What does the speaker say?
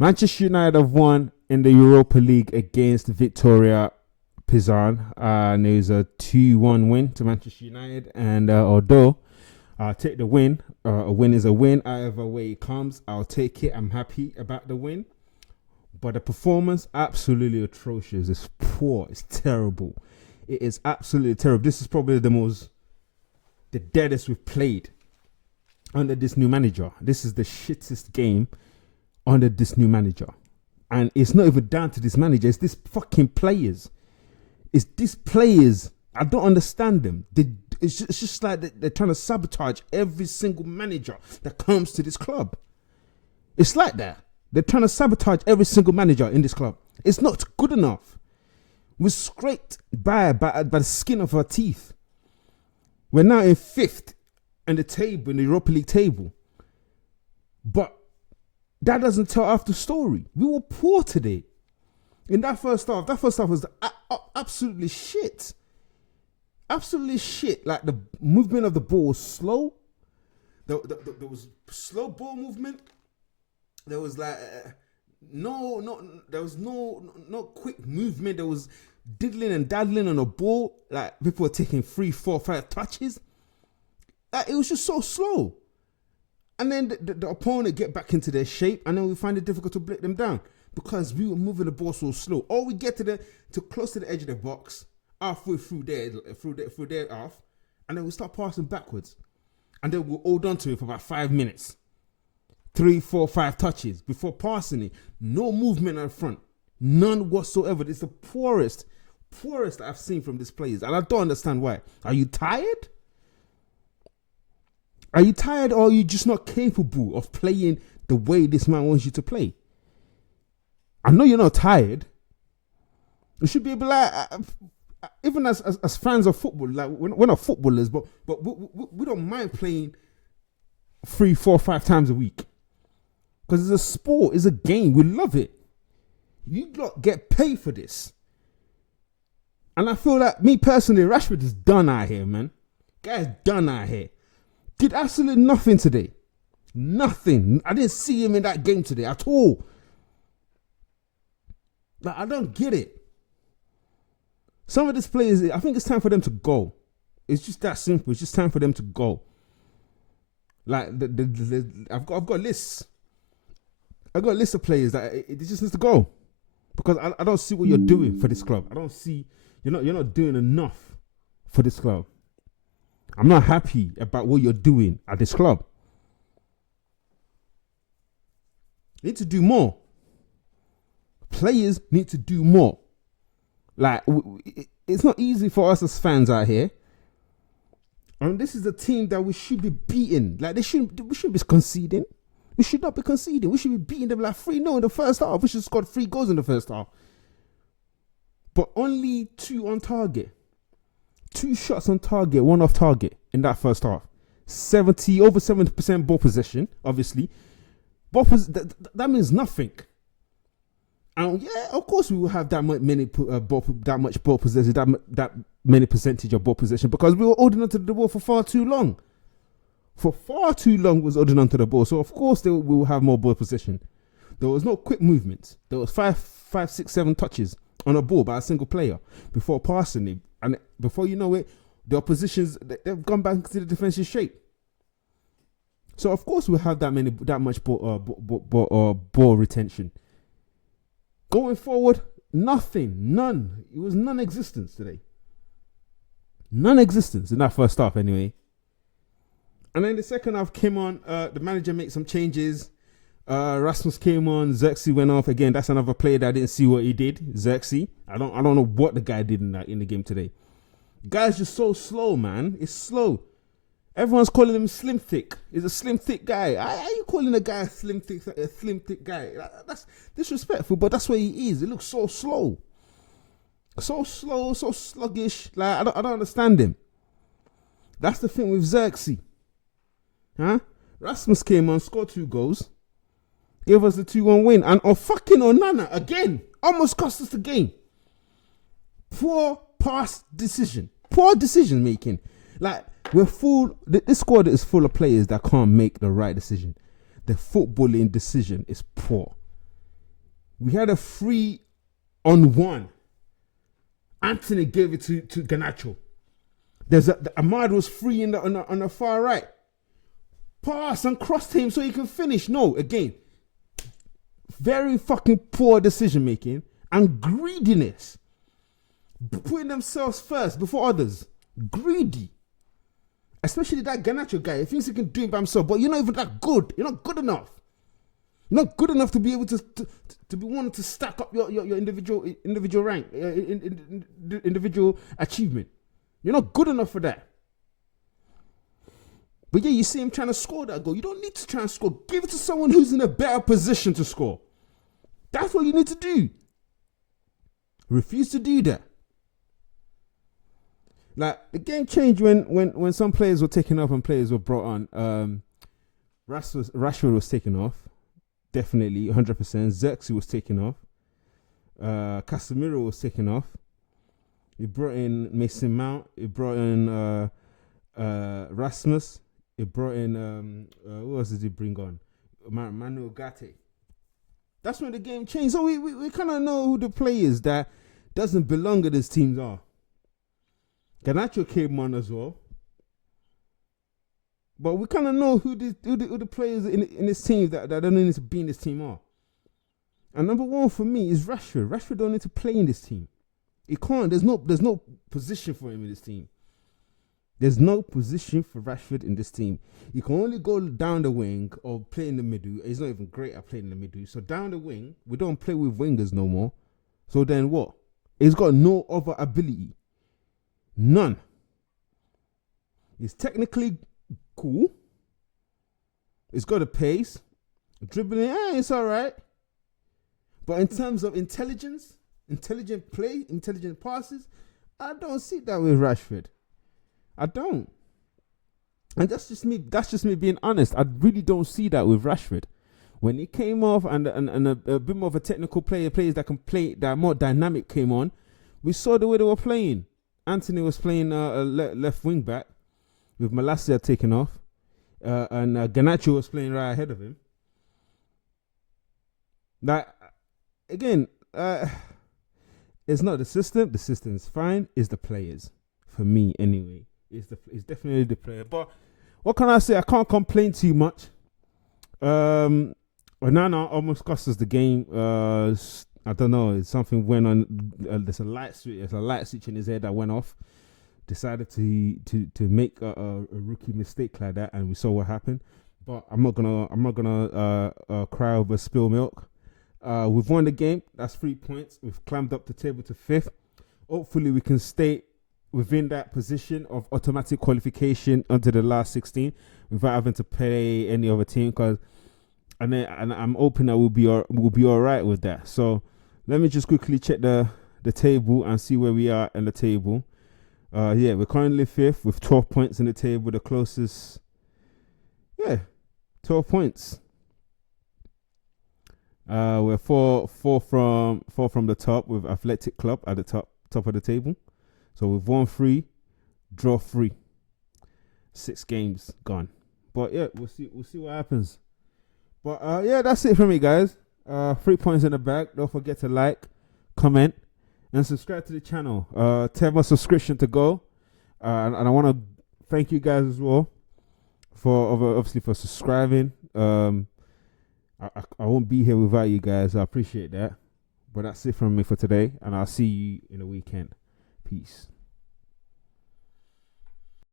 Manchester United have won in the Europa League against Victoria Pizan. And it was a 2-1 win to Manchester United. And although I'll take the win, a win is a win. However way it comes, I'll take it. I'm happy about the win. But the performance, absolutely atrocious. It's poor. It's terrible. It is absolutely terrible. This is probably the deadest we've played under this new manager. This is the shittest game under this new manager. And it's not even down to this manager. It's these fucking players. It's these players. I don't understand them. It's just like they're trying to sabotage every single manager that comes to this club. It's like that. They're trying to sabotage every single manager in this club. It's not good enough. We're scraped by the skin of our teeth. We're now in 5th in the table, in the Europa League table. But that doesn't tell half the story. We were poor today. In that first half was absolutely shit. Absolutely shit. Like the movement of the ball was slow. There was slow ball movement. There was like no quick movement. There was diddling and daddling on a ball. Like people were taking 3, 4, 5 touches. Like it was just so slow. And then the opponent get back into their shape, and then we find it difficult to break them down because we were moving the ball so slow. Or we get to close to the edge of the box, halfway through there off, and then we start passing backwards, and then we'll hold on to it for about 5 minutes. 3, 4, 5 touches before passing it. No movement at the front. None whatsoever. It's the poorest that I've seen from these players. And I don't understand why. Are you tired? Are you tired, or are you just not capable of playing the way this man wants you to play? I know you're not tired. You should be able to, like, even as fans of football, like we're not footballers, but we don't mind playing 3, 4, 5 times a week. Because it's a sport, it's a game. We love it. You lot get paid for this. And I feel like, me personally, Rashford is done out here, man. Guy's done out here. Did absolutely nothing today. Nothing. I didn't see him in that game today at all. Like, I don't get it. Some of these players, I think it's time for them to go. It's just that simple. It's just time for them to go. Like, I've got lists. I've got a list of players that it just needs to go. Because I don't see what you're doing for this club. I don't see, you're not doing enough for this club. I'm not happy about what you're doing at this club. You need to do more. Players need to do more. Like, it's not easy for us as fans out here. And this is a team that we should be beating. Like, we shouldn't be conceding. We should not be conceding. We should be beating them like 3-0 in the first half. We should have scored 3 goals in the first half. But only 2 on target. 2 shots on target, 1 off target in that first half. Over 70% ball possession, obviously. That means nothing. And yeah, of course we will have that much ball possession, that many percentage of ball possession, because we were holding onto the ball for far too long. For far too long we was holding onto the ball. So of course we will have more ball possession. There was no quick movement. There was 5, 6, 7 touches on a ball by a single player before passing it. And before you know it, the oppositions, they've gone back to the defensive shape. So of course we'll have that much ball retention. Going forward, none. It was non-existence today. Non-existence in that first half anyway. And then the second half came on, the manager made some changes. Rasmus came on, Xerxes went off again. That's another player that I didn't see what he did. Xerxes. I don't know what the guy did in the game today. Guy's just so slow, man. It's slow. Everyone's calling him slim thick. He's a slim thick guy. How are you calling a guy a slim thick guy? That's disrespectful, but that's what he is. He looks so slow. So slow, so sluggish. Like, I don't understand him. That's the thing with Xerxes. Huh? Rasmus came on, scored 2 goals. Gave us the 2-1 win. And fucking Onana, again, almost cost us the game. Poor decision making. Like, we're full. This squad is full of players that can't make the right decision. The footballing decision is poor. We had a 3-on-1. Anthony gave it to Garnacho. Ahmad was free on the far right. Pass and crossed him so he can finish. No, again, very fucking poor decision making and greediness. Putting themselves first before others. Greedy. Especially that Garnacho guy. He thinks he can do it by himself, but you're not even that good. You're not good enough. You're not good enough to be able to be wanting to stack up your individual rank, individual achievement. You're not good enough for that. But yeah, you see him trying to score that goal. You don't need to try and score. Give it to someone who's in a better position to score. That's what you need to do. Refuse to do that. Like, the game changed when some players were taken off and players were brought on. Rashford was taken off. Definitely, 100%. Xerxes was taken off. Casemiro was taken off. He brought in Mason Mount. He brought in Rasmus. He brought in who else did he bring on? Manuel Gatti. That's when the game changed. So we kind of know who the players that doesn't belong in this teams are. Garnacho came on as well. But we kind of know who the players in this team that don't need to be in this team are. And number one for me is Rashford. Rashford don't need to play in this team. He can't. There's no position for him in this team. There's no position for Rashford in this team. He can only go down the wing or play in the middle. He's not even great at playing in the middle. So down the wing, we don't play with wingers no more. So then what? He's got no other ability. None. He's technically cool. He's got a pace. Dribbling, it's all right. But in terms of intelligence, intelligent play, intelligent passes, I don't see that with Rashford. I don't. And that's just me being honest. I really don't see that with Rashford. When he came off and a bit more of a technical player, players that can play, that are more dynamic came on, we saw the way they were playing. Anthony was playing a left wing back with Malacia taken off. And Garnacho was playing right ahead of him. Like, again, it's not the system. The system is fine. It's the players. For me, anyway. It's definitely the player. But what can I say? I can't complain too much. Onana almost cost us the game. I don't know. Something went on. There's a light switch in his head that went off. Decided to make a rookie mistake like that, and we saw what happened. But I'm not gonna cry over spilled milk. We've won the game. That's 3 points. We've climbed up the table to 5th. Hopefully, we can stay within that position of automatic qualification until the last 16 without having to play any other team. And I'm hoping that we'll be all right with that. So let me just quickly check the table and see where we are in the table. Yeah, we're currently 5th with 12 points in the table. The closest, 12 points. We're four from the top with Athletic Club at the top of the table. So we've won 3, draw 3, 6 games gone. But yeah, we'll see what happens. But yeah, that's it from me, guys. 3 points in the bag. Don't forget to like, comment, and subscribe to the channel. 10 more subscription to go. And I want to thank you guys as well for subscribing. I won't be here without you guys. I appreciate that. But that's it from me for today, and I'll see you in the weekend. Peace.